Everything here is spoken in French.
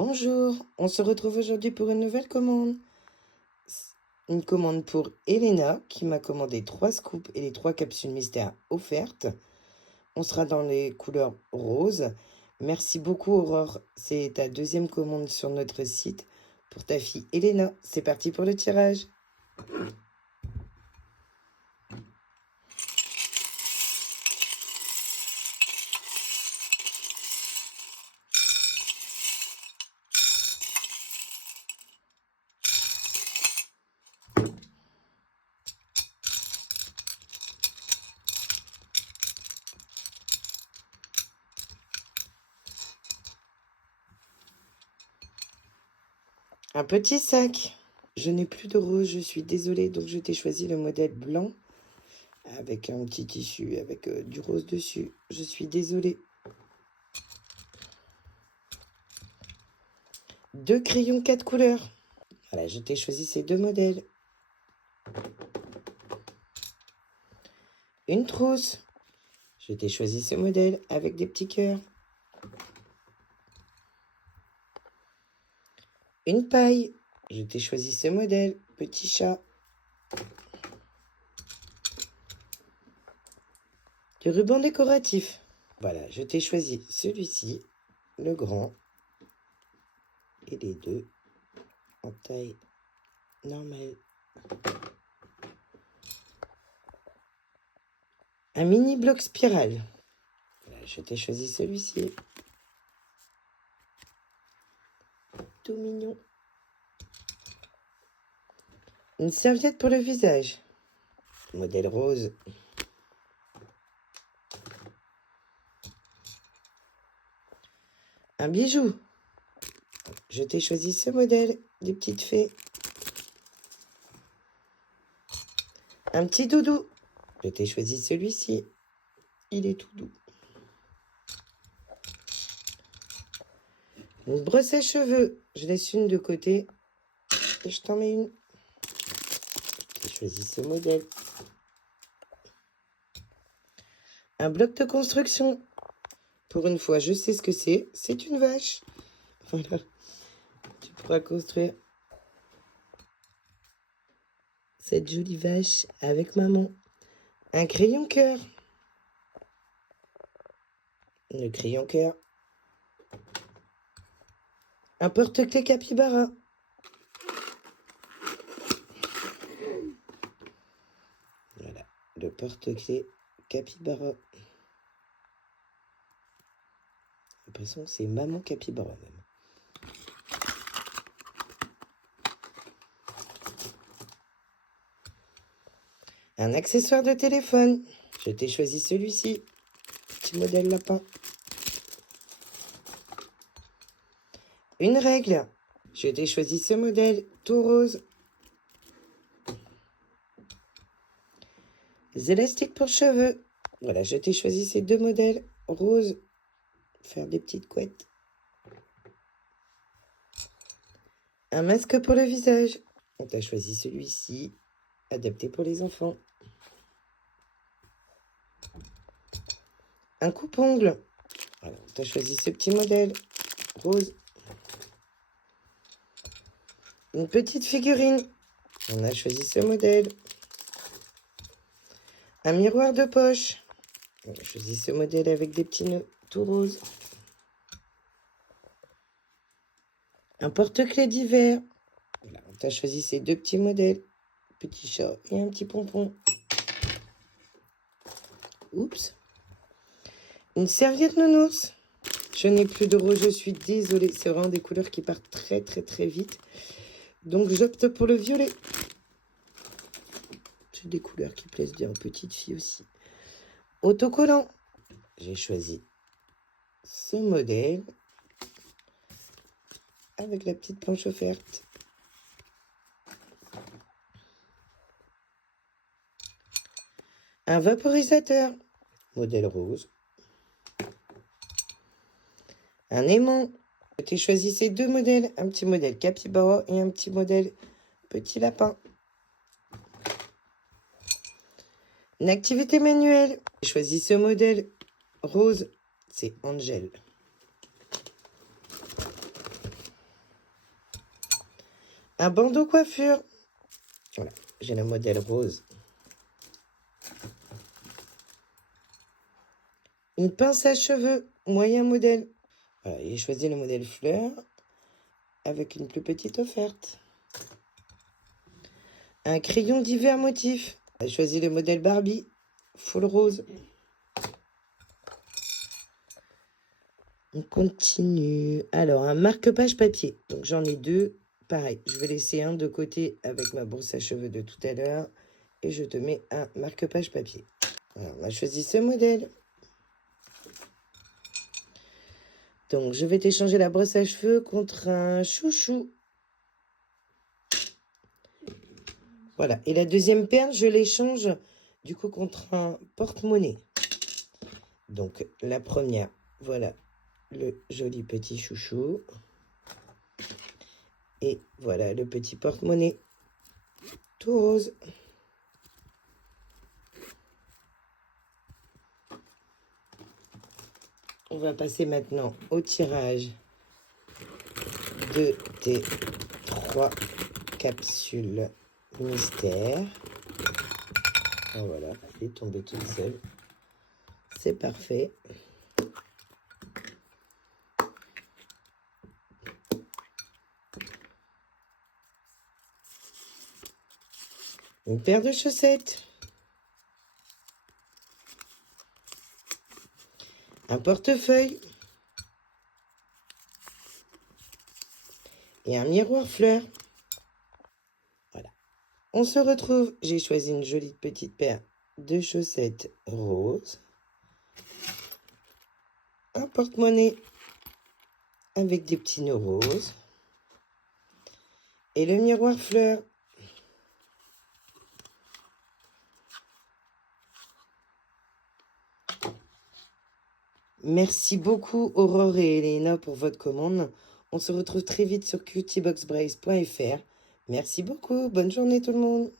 Bonjour, on se retrouve aujourd'hui pour une nouvelle commande. Une commande pour Elena qui m'a commandé 3 scoops et les 3 capsules mystères offertes. On sera dans les couleurs roses. Merci beaucoup Aurore, c'est ta deuxième commande sur notre site pour ta fille Elena. C'est parti pour le tirage. Un petit sac. Je n'ai plus de rose, je suis désolée, donc je t'ai choisi le modèle blanc avec un petit tissu avec du rose dessus. Je suis désolée. 2 crayons 4 couleurs. Voilà, je t'ai choisi ces 2 modèles. Une trousse. Je t'ai choisi ce modèle avec des petits cœurs. Une paille. Je t'ai choisi ce modèle, petit chat. Du ruban décoratif. Voilà, je t'ai choisi celui-ci, le grand, et les deux en taille normale. Un mini bloc spirale. Voilà, je t'ai choisi celui-ci. Tout mignon. Une serviette pour le visage. Modèle rose. Un bijou. Je t'ai choisi ce modèle des petites fées. Un petit doudou. Je t'ai choisi celui-ci. Il est tout doux. Une brosse à cheveux. Je laisse une de côté. Et je t'en mets une. J'ai choisi ce modèle. Un bloc de construction. Pour une fois, je sais ce que c'est. C'est une vache. Voilà. Tu pourras construire cette jolie vache avec maman. Un crayon cœur. Le crayon cœur. Un porte-clés capybara. Voilà, le porte-clés capybara. J'ai l'impression que c'est maman capybara même. Un accessoire de téléphone. Je t'ai choisi celui-ci. Petit modèle lapin. Une règle. Je t'ai choisi ce modèle tout rose. Des élastiques pour cheveux. Voilà, je t'ai choisi ces 2 modèles rose. Faire des petites couettes. Un masque pour le visage. On t'a choisi celui-ci. Adapté pour les enfants. Un coupe-ongle. Voilà, on t'a choisi ce petit modèle rose. Une petite figurine. On a choisi ce modèle. Un miroir de poche. On a choisi ce modèle avec des petits nœuds tout rose. Un porte-clés d'hiver. Voilà, on t'a choisi ces 2 petits modèles. Petit chat et un petit pompon. Oups. Une serviette nounours. Je n'ai plus de rose, je suis désolée. C'est vraiment des couleurs qui partent très très très vite. Donc j'opte pour le violet. C'est des couleurs qui plaisent bien aux petites filles aussi. Autocollant. J'ai choisi ce modèle avec la petite planche offerte. Un vaporisateur. Modèle rose. Un aimant. J'ai choisi ces 2 modèles. Un petit modèle capybara et un petit modèle petit lapin. Une activité manuelle. J'ai choisi ce modèle rose. C'est Angel. Un bandeau coiffure. Voilà, j'ai le modèle rose. Une pince à cheveux, moyen modèle. Voilà, j'ai choisi le modèle fleur avec une plus petite offerte. Un crayon divers motifs. J'ai choisi le modèle Barbie, full rose. On continue. Alors, un marque-page papier. Donc, j'en ai deux. Pareil, je vais laisser un de côté avec ma brosse à cheveux de tout à l'heure. Et je te mets un marque-page papier. Alors, on a choisi ce modèle. Donc, je vais t'échanger la brosse à cheveux contre un chouchou. Voilà. Et la deuxième perle, je l'échange du coup contre un porte-monnaie. Donc, la première, voilà le joli petit chouchou. Et voilà le petit porte-monnaie tout rose. On va passer maintenant au tirage de tes 3 capsules mystères. Oh, voilà, elle est tombée toute seule. C'est parfait. Une paire de chaussettes. Un portefeuille. Et un miroir fleur. Voilà. On se retrouve. J'ai choisi une jolie petite paire de chaussettes roses. Un porte-monnaie avec des petits nœuds roses. Et le miroir fleur. Merci beaucoup Aurore et Elena pour votre commande. On se retrouve très vite sur cutyboxbrace.fr. Merci beaucoup. Bonne journée tout le monde.